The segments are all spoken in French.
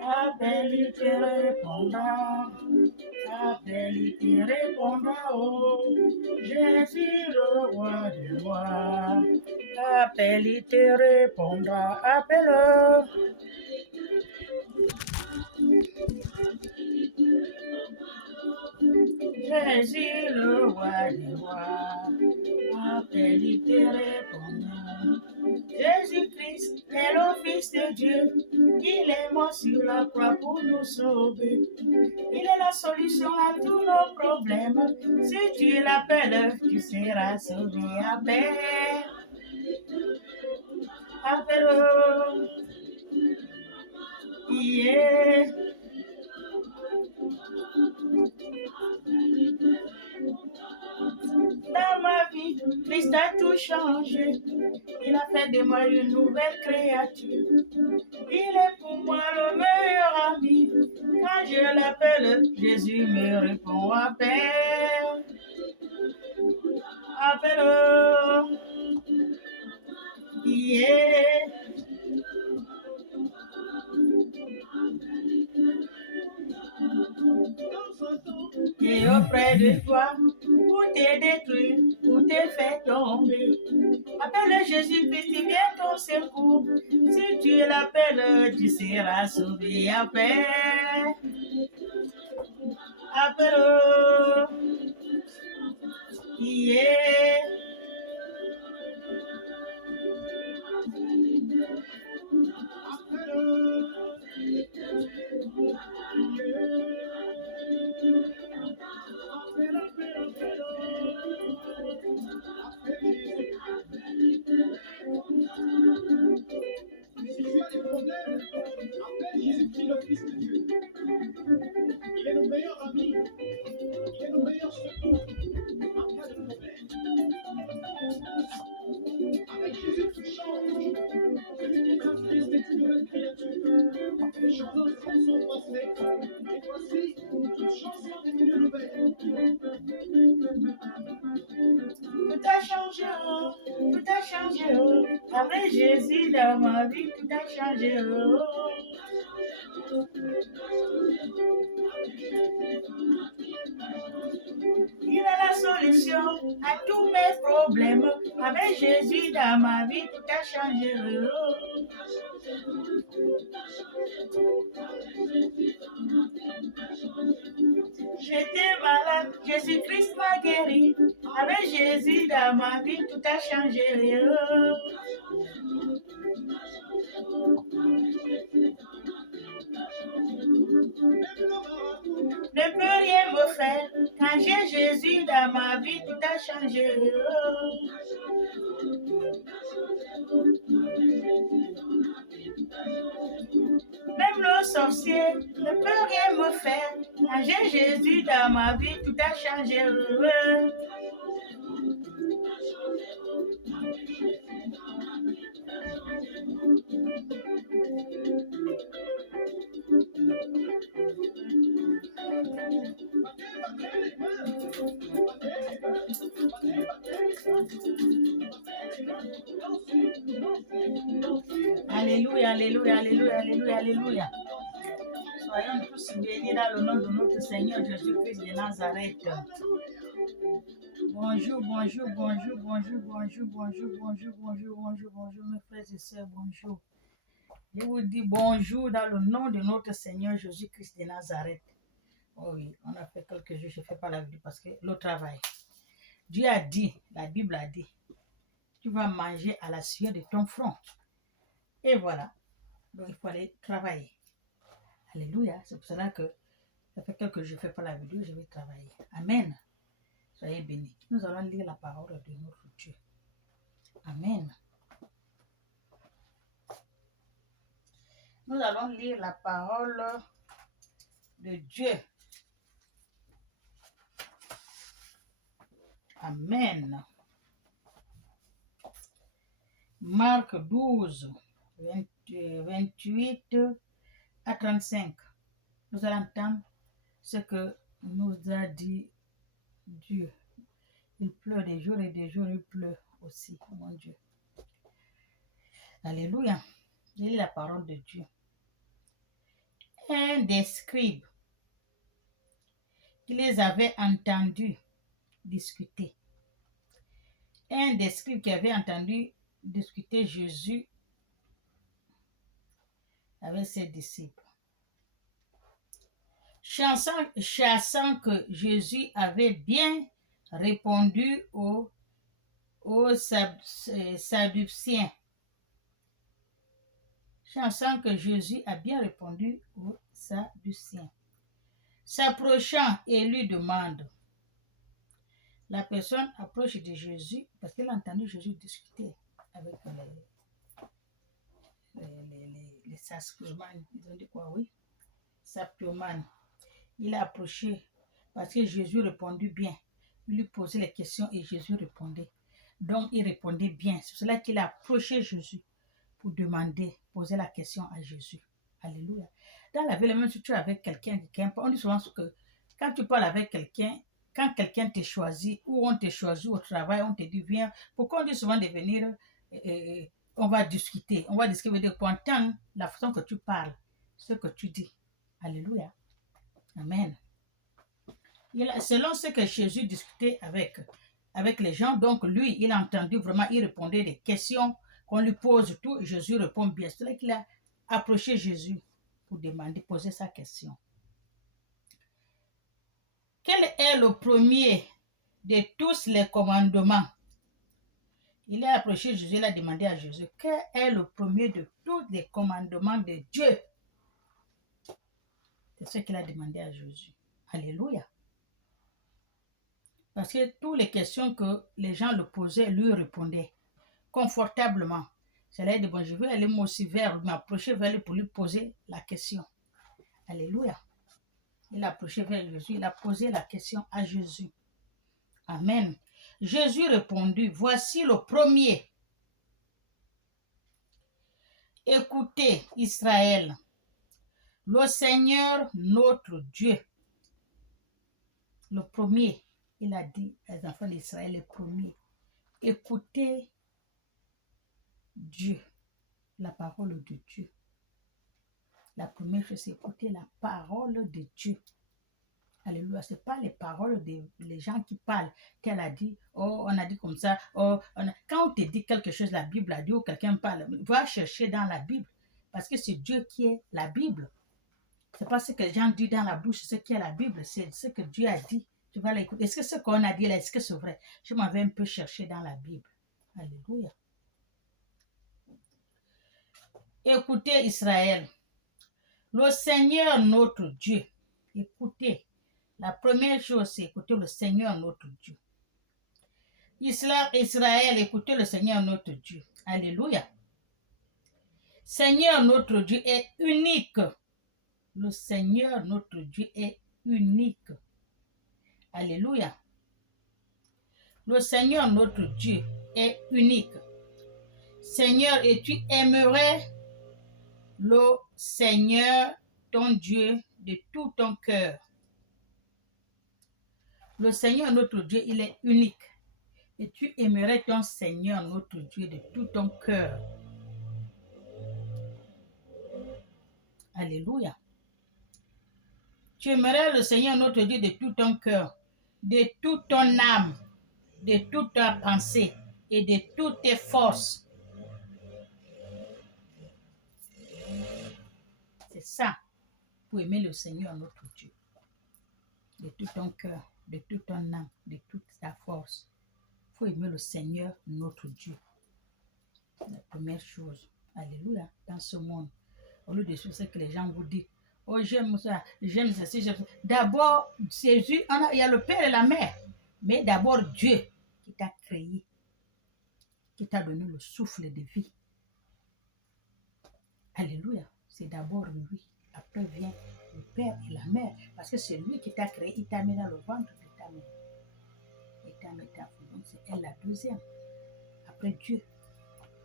Appelle, il te répondra. Appelle, il te répondra. Oh, Jésus, le roi du roi. Appelle, il te répondra. Appelle. Jésus, le roi du roi. Appelle, il te répondra. Jésus-Christ est le Fils de Dieu. Il est mort sur la croix pour nous sauver. Il est la solution à tous nos problèmes. Si tu l'appelles, tu seras sauvé. Appelle, appelle, yeah. Dans ma vie, Christ a tout changé. Il a fait de moi une nouvelle créature. Il est pour moi le meilleur ami. Quand je l'appelle, Jésus me répond. Appelle, appelle, yeah. Et auprès de toi, pour te détruire, pour te faire tomber. Appelle Jésus-Christ, il vient ton secours. Si tu l'appelles, tu seras sauvé. Appelle, appelle, yeah. Si tu as des problèmes, appelle Jésus-Christ, le Fils de Dieu. Il est le meilleur ami. Il est le meilleur secours en cas de problème. Avec Jésus, tu changes. Celui qui est en Christ est une nouvelle créature. Les choses anciennes sont passées. Et voici, toutes choses sont devenues nouvelles. Tout a changé, oh, tout a changé, oh. Avec Jésus dans ma vie, tout a changé, oh. Il a la solution à tous mes problèmes. Avec Jésus dans ma vie, tout a changé, oh. J'étais malade, Jésus-Christ m'a guéri. Avec Jésus dans ma vie, tout a changé, oh. Ne peut rien me faire. Quand j'ai Jésus dans ma vie, tout a changé, oh. Même le sorcier ne peut rien me faire. Quand j'ai Jésus dans ma vie, tout a changé, oh. Alléluia, alléluia, alléluia, alléluia, alléluia. Soyons tous bénis dans le nom de notre Seigneur Jésus-Christ de Nazareth. Bonjour, bonjour, bonjour, bonjour, bonjour, bonjour, bonjour, bonjour, bonjour, bonjour, mes frères et sœurs, bonjour. Je vous dis bonjour dans le nom de notre Seigneur Jésus-Christ de Nazareth. Oh oui, on a fait quelques jours, je ne fais pas la vidéo parce que le travail. Dieu a dit, la Bible a dit, tu vas manger à la sueur de ton front. Et voilà, donc il faut aller travailler. Alléluia, c'est pour cela que ça fait quelques jours, je ne fais pas la vidéo, je vais travailler. Amen. Soyez bénis. Nous allons lire la parole de notre Dieu. Amen. Nous allons lire la parole de Dieu. Amen. Marc 12, 28 à 35. Nous allons entendre ce que nous a dit Dieu. Il pleut des jours et des jours, il pleut aussi, mon Dieu. Alléluia. Je lis la parole de Dieu. Un des scribes qui les avait entendus discuter. Un des scribes qui avait entendu discuter Jésus avec ses disciples. Chassant que Jésus avait bien répondu aux Sadduciens. Chassant que Jésus a bien répondu aux Sadduciens. S'approchant et lui demande. La personne approche de Jésus parce qu'elle a entendu Jésus discuter avec les Saskoumanes. Ils ont dit quoi, oui? Sapioman. Il a approché parce que Jésus répondait bien. Il lui posait les questions et Jésus répondait. Donc, il répondait bien. C'est cela qu'il a approché Jésus pour demander, poser la question à Jésus. Alléluia. Dans la vie, même si tu es avec quelqu'un, on dit souvent que quand tu parles avec quelqu'un, quand quelqu'un te choisit ou on te choisit au travail, on te dit viens. Pourquoi on dit souvent de venir, on va discuter. On va discuter pour entendre la façon que tu parles, ce que tu dis. Alléluia. Amen. Selon ce que Jésus discutait avec les gens, donc lui, il a entendu vraiment, il répondait des questions qu'on lui pose, tout, Jésus répond bien. C'est là qu'il a approché Jésus pour demander, poser sa question. Quel est le premier de tous les commandements? Il a approché Jésus, il a demandé à Jésus, quel est le premier de tous les commandements de Dieu? C'est ce qu'il a demandé à Jésus. Alléluia. Parce que toutes les questions que les gens le posaient, lui répondait confortablement. C'est là de bon, je vais aller moi aussi m'approcher vers lui pour lui poser la question. Alléluia. Il a approché vers Jésus, il a posé la question à Jésus. Amen. Jésus répondit, voici le premier. Écoutez, Israël, le Seigneur notre Dieu. Le premier, il a dit aux enfants d'Israël, le premier. Écoutez Dieu, la parole de Dieu. La première chose, c'est écouter la parole de Dieu. Alléluia. Ce n'est pas les paroles des gens qui parlent, qu'elle a dit, oh, on a dit comme ça, oh, quand on te dit quelque chose, la Bible a dit, ou quelqu'un parle, va chercher dans la Bible, parce que c'est Dieu qui est la Bible. Ce n'est pas ce que les gens disent dans la bouche, c'est ce qui est la Bible, c'est ce que Dieu a dit. Tu vas l'écouter. Est-ce que ce qu'on a dit là, est-ce que c'est vrai? Je m'en vais un peu chercher dans la Bible. Alléluia. Écoutez Israël, le Seigneur notre Dieu. Écoutez. La première chose, c'est écouter le Seigneur notre Dieu. Israël, écoutez le Seigneur notre Dieu. Alléluia. Seigneur notre Dieu est unique. Le Seigneur notre Dieu est unique. Alléluia. Le Seigneur notre Dieu est unique. Seigneur, et tu aimerais le Seigneur ton Dieu de tout ton cœur. Le Seigneur notre Dieu, il est unique. Et tu aimerais ton Seigneur notre Dieu de tout ton cœur. Alléluia. Tu aimerais le Seigneur notre Dieu de tout ton cœur, de toute ton âme, de toute ta pensée et de toutes tes forces. C'est ça, pour aimer le Seigneur notre Dieu. De tout ton cœur, de toute ton âme, de toute ta force. Il faut aimer le Seigneur notre Dieu. La première chose. Alléluia. Dans ce monde. Au lieu de ce que les gens vous disent. Oh, j'aime ça, j'aime ceci, j'aime ça. D'abord, Jésus, il y a le Père et la Mère. Mais d'abord, Dieu qui t'a créé, qui t'a donné le souffle de vie. Alléluia. C'est d'abord lui. Après vient le Père et la Mère. Parce que c'est lui qui t'a créé, il t'a mis dans le ventre de ta mère. Et t'a mis ta fille. Donc c'est elle la deuxième. Après Dieu.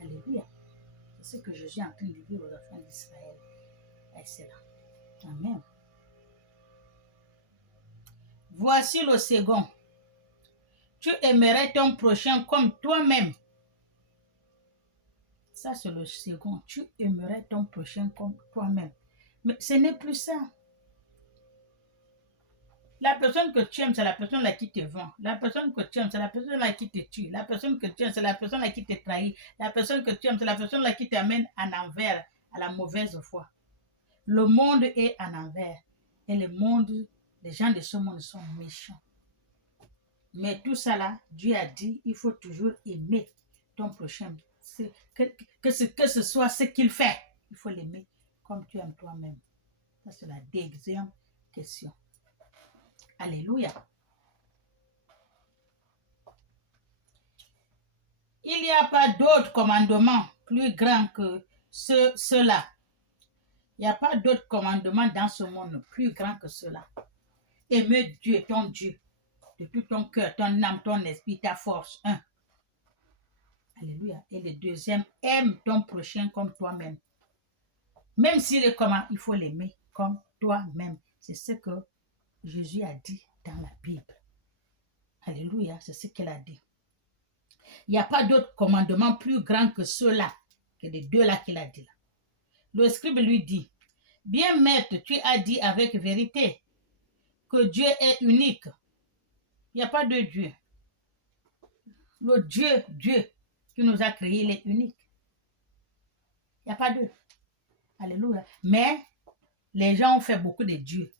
Alléluia. C'est ce que Jésus est en train de dire aux enfants d'Israël. Et c'est là. Amen. Voici le second. Tu aimerais ton prochain comme toi-même. Ça, c'est le second. Tu aimerais ton prochain comme toi-même. Mais ce n'est plus ça. La personne que tu aimes, c'est la personne là qui te vend. La personne que tu aimes, c'est la personne là qui te tue. La personne que tu aimes, c'est la personne là qui te trahit. La personne que tu aimes, c'est la personne là qui t'amène en envers, à la mauvaise foi. Le monde est en envers. Et le monde, les gens de ce monde sont méchants. Mais tout ça là, Dieu a dit, il faut toujours aimer ton prochain. Que ce soit ce qu'il fait, il faut l'aimer comme tu aimes toi-même. Ça, c'est la deuxième question. Alléluia. Il n'y a pas d'autre commandement plus grand que cela. Il n'y a pas d'autre commandement dans ce monde plus grand que cela. Aimer Dieu, ton Dieu, de tout ton cœur, ton âme, ton esprit, ta force. Un. Alléluia. Et le deuxième, aime ton prochain comme toi-même. Même s'il est comment, il faut l'aimer comme toi-même. C'est ce que Jésus a dit dans la Bible. Alléluia, c'est ce qu'il a dit. Il n'y a pas d'autre commandement plus grand que ceux-là, que les deux-là qu'il a dit là. Le scribe lui dit, bien maître, tu as dit avec vérité que Dieu est unique. Il n'y a pas de Dieu. Le Dieu qui nous a créés, il est unique. Il n'y a pas d'eux. Alléluia. Mais les gens ont fait beaucoup de dieux.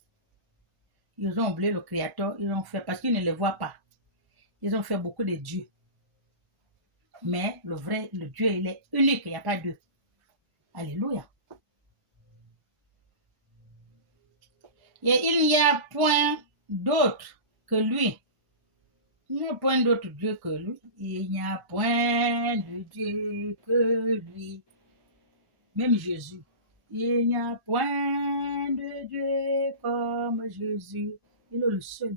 Ils ont oublié le Créateur, ils ont fait, parce qu'ils ne le voient pas. Ils ont fait beaucoup de dieux. Mais le vrai, le Dieu, il est unique, il n'y a pas d'eux. Alléluia. Et il n'y a point d'autre que lui. Il n'y a point d'autre Dieu que lui. Il n'y a point de Dieu que lui. Même Jésus. Il n'y a point de Dieu comme Jésus. Il est le seul.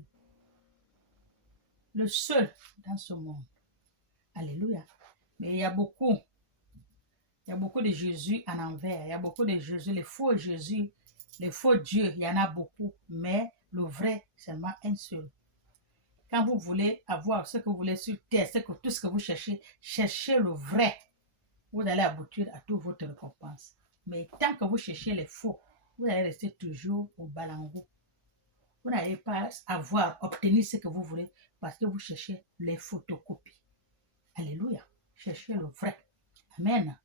Le seul dans ce monde. Alléluia. Mais il y a beaucoup de Jésus en envers. Il y a beaucoup de Jésus, les faux Jésus, les faux dieux, il y en a beaucoup. Mais le vrai, seulement un seul. Quand vous voulez avoir ce que vous voulez sur terre, tout ce que vous cherchez, cherchez le vrai. Vous allez aboutir à toute votre récompense. Mais tant que vous cherchez les faux, vous allez rester toujours au balango. Vous n'allez pas obtenir ce que vous voulez parce que vous cherchez les photocopies. Alléluia. Cherchez le vrai. Amen.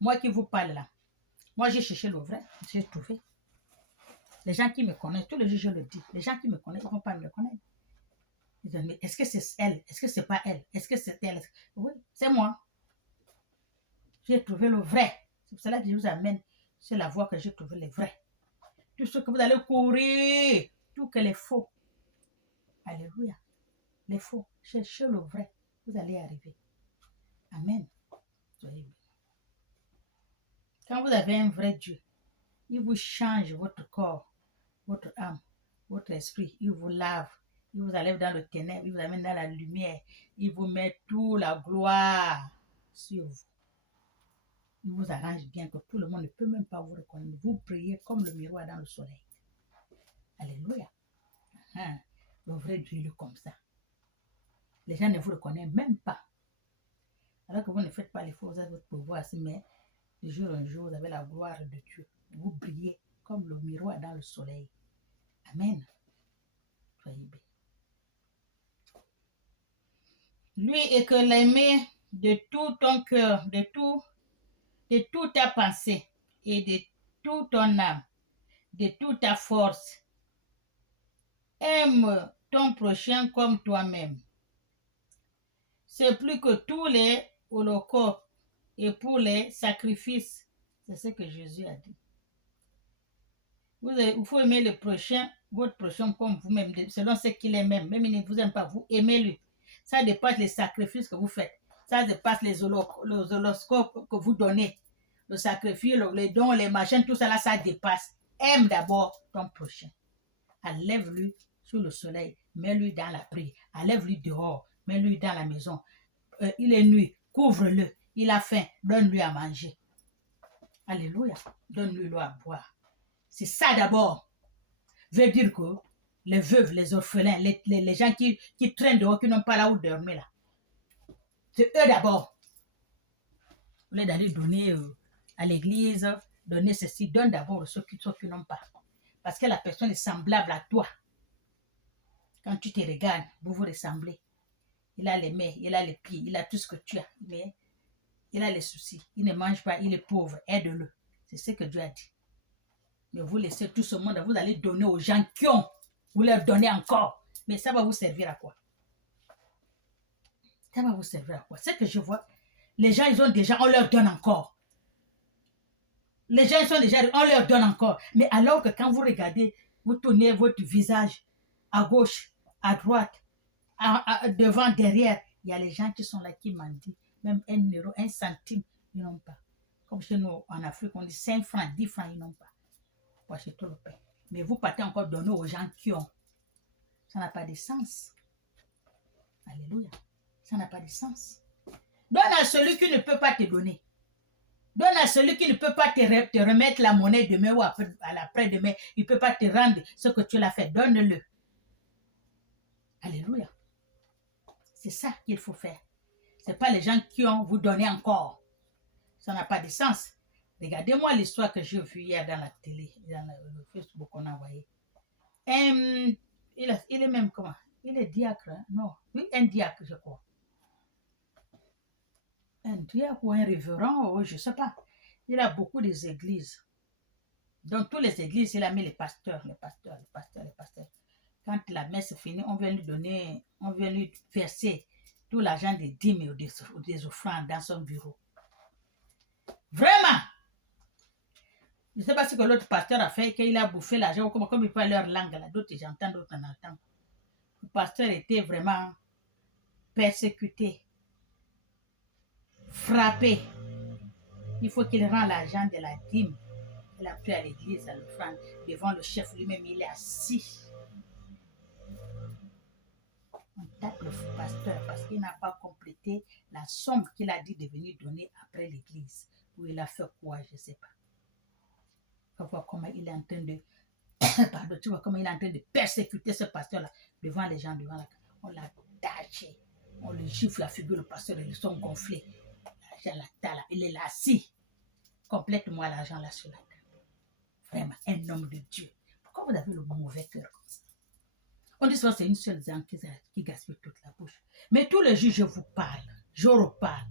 Moi qui vous parle là, moi j'ai cherché le vrai, j'ai trouvé. Les gens qui me connaissent, tous les jours je le dis, les gens qui me connaissent, ils ne vont pas me connaître. Ils disent, mais est-ce que c'est elle? Est-ce que c'est pas elle? Est-ce que c'est elle? Oui, c'est moi. J'ai trouvé le vrai. C'est pour cela que je vous amène sur la voie que j'ai trouvé le vrai. Tout ce que vous allez courir, tout que les faux. Alléluia. Les faux. Cherchez le vrai. Vous allez arriver. Amen. Soyez bénis. Quand vous avez un vrai Dieu, il vous change votre corps, votre âme, votre esprit. Il vous lave. Il vous enlève dans le ténèbre. Il vous amène dans la lumière. Il vous met toute la gloire sur vous. Il vous arrange bien que tout le monde ne peut même pas vous reconnaître. Vous brillez comme le miroir dans le soleil. Alléluia. Le vrai Dieu, il est comme ça. Les gens ne vous reconnaissent même pas. Alors que vous ne faites pas l'effort, vous avez votre pouvoir, mais de jour en jour, vous avez la gloire de Dieu. Vous brillez comme le miroir dans le soleil. Amen. Soyez bénis. Lui est que l'aimer de tout ton cœur, de toute ta pensée et de toute ton âme, de toute ta force. Aime ton prochain comme toi-même. C'est plus que tous les holocaustes et pour les sacrifices. C'est ce que Jésus a dit. Il faut aimer le prochain, votre prochain comme vous-même, selon ce qu'il aime même. Même il ne vous aime pas, vous aimez-le. Ça dépasse les sacrifices que vous faites. Ça dépasse les holocaustes que vous donnez. Le sacrifice, les dons, les machins, tout ça là, ça dépasse. Aime d'abord ton prochain. Enlève-lui sous le soleil, mets-lui dans la prière. Enlève-lui dehors, mets-lui dans la maison. Il est nuit, couvre-le. Il a faim, donne-lui à manger. Alléluia, donne-lui l'eau à boire. C'est ça d'abord. Veut dire que les veuves, les orphelins, les gens qui traînent dehors, qui n'ont pas là où dormir là. C'est eux d'abord. Au lieu d'aller donner à l'église, donner ceci, donne d'abord à ceux qui n'ont pas. Parce que la personne est semblable à toi. Quand tu te regardes, vous vous ressemblez. Il a les mains, il a les pieds, il a tout ce que tu as. Mais il a les soucis. Il ne mange pas, il est pauvre. Aide-le. C'est ce que Dieu a dit. Mais vous laissez tout ce monde, vous allez donner aux gens qui ont. Vous leur donnez encore. Mais ça va vous servir à quoi? Ça va vous servir à quoi? C'est que je vois. Les gens, ils ont déjà, on leur donne encore. Les gens, ils sont déjà, on leur donne encore. Mais alors que quand vous regardez, vous tournez votre visage à gauche, à droite, devant, derrière, il y a les gens qui sont là qui mendient. Même 1 euro, 1 centime, ils n'ont pas. Comme chez nous en Afrique, on dit 5 francs, 10 francs, ils n'ont pas. Pour acheter tout le pain. Mais vous partez encore donner aux gens qui ont. Ça n'a pas de sens. Alléluia. Ça n'a pas de sens. Donne à celui qui ne peut pas te donner. Donne à celui qui ne peut pas te remettre la monnaie demain ou à l'après-demain. Il ne peut pas te rendre ce que tu l'as fait. Donne-le. Alléluia. C'est ça qu'il faut faire. Ce n'est pas les gens qui ont vous donné encore. Ça n'a pas de sens. Regardez-moi l'histoire que j'ai vue hier dans la télé, dans le Facebook qu'on a envoyé. Il est même comment? Il est diacre, hein? Non, oui, un diacre, je crois. Un diacre ou un révérend, je ne sais pas. Il a beaucoup des églises. Dans toutes les églises, il a mis les pasteurs. Quand la messe est finie, on vient lui verser tout l'argent des dîmes ou des offrandes dans son bureau. Vraiment! Je ne sais pas ce que l'autre pasteur a fait, qu'il a bouffé l'argent, comme il parle leur langue, là. D'autres j'entends, d'autres en entendent. Le pasteur était vraiment persécuté, frappé. Il faut qu'il rende l'argent de la dîme. Il a pris à l'église, à l'offrande, devant le chef lui-même, il est assis. On tape le pasteur parce qu'il n'a pas complété la somme qu'il a dit de venir donner après l'église. Ou il a fait quoi, je ne sais pas. Tu vois comment il est en train de pardon, tu vois comment il est en train de persécuter ce pasteur-là devant les gens, devant la... On l'a taché. On le gifle la figure, le pasteur, ils sont gonflés. L'argent là, il est là assis. Complètement l'argent là sur la table. Vraiment, un homme de Dieu. Pourquoi vous avez le mauvais cœur comme ça? On dit souvent c'est une seule dent qui gaspille toute la bouche. Mais tous les jours, je vous parle. Je reparle.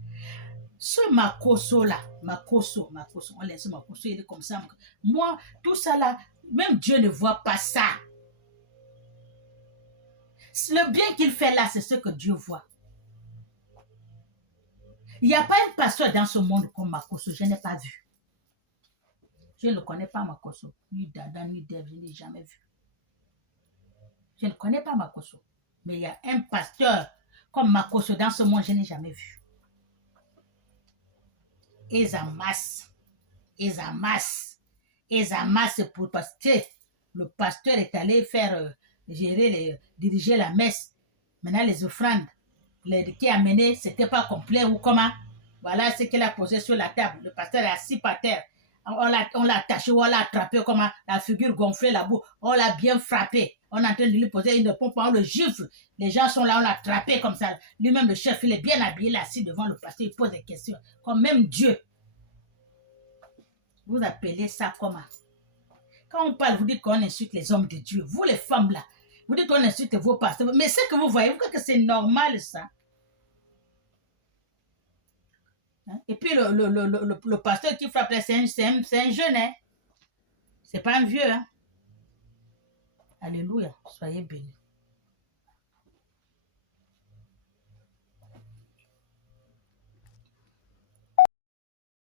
Ce Makoso là, Makoso, on laisse Makoso, il est comme ça. Moi, tout ça là, même Dieu ne voit pas ça. Le bien qu'il fait là, c'est ce que Dieu voit. Il n'y a pas un pasteur dans ce monde comme Makoso, je n'ai pas vu. Je ne connais pas Makoso, ni Dada, ni Dev, je n'ai jamais vu. Je ne connais pas Makoso, mais il y a un pasteur comme Makoso dans ce monde, je n'ai jamais vu. Ils amassent pour parce que le pasteur est allé faire diriger la messe. Maintenant les offrandes qui a mené, c'était pas complet ou comment. Voilà ce qu'il a posé sur la table. Le pasteur est assis par terre. On l'a attaché, on l'a attrapé comme la figure gonflée là-bas. On l'a bien frappé. On est en train de lui poser une pompe, on le gifle. Les gens sont là, on l'a attrapé comme ça. Lui-même, le chef, il est bien habillé, là, assis devant le pasteur, il pose des questions. Comme même Dieu. Vous appelez ça comment? Quand on parle, vous dites qu'on insulte les hommes de Dieu. Vous, les femmes, là, vous dites qu'on insulte vos pasteurs. Mais ce que vous voyez, vous croyez que c'est normal, ça? Et puis, le pasteur qui frappe, c'est un jeune, hein? C'est pas un vieux, hein? Alléluia. Soyez bénis.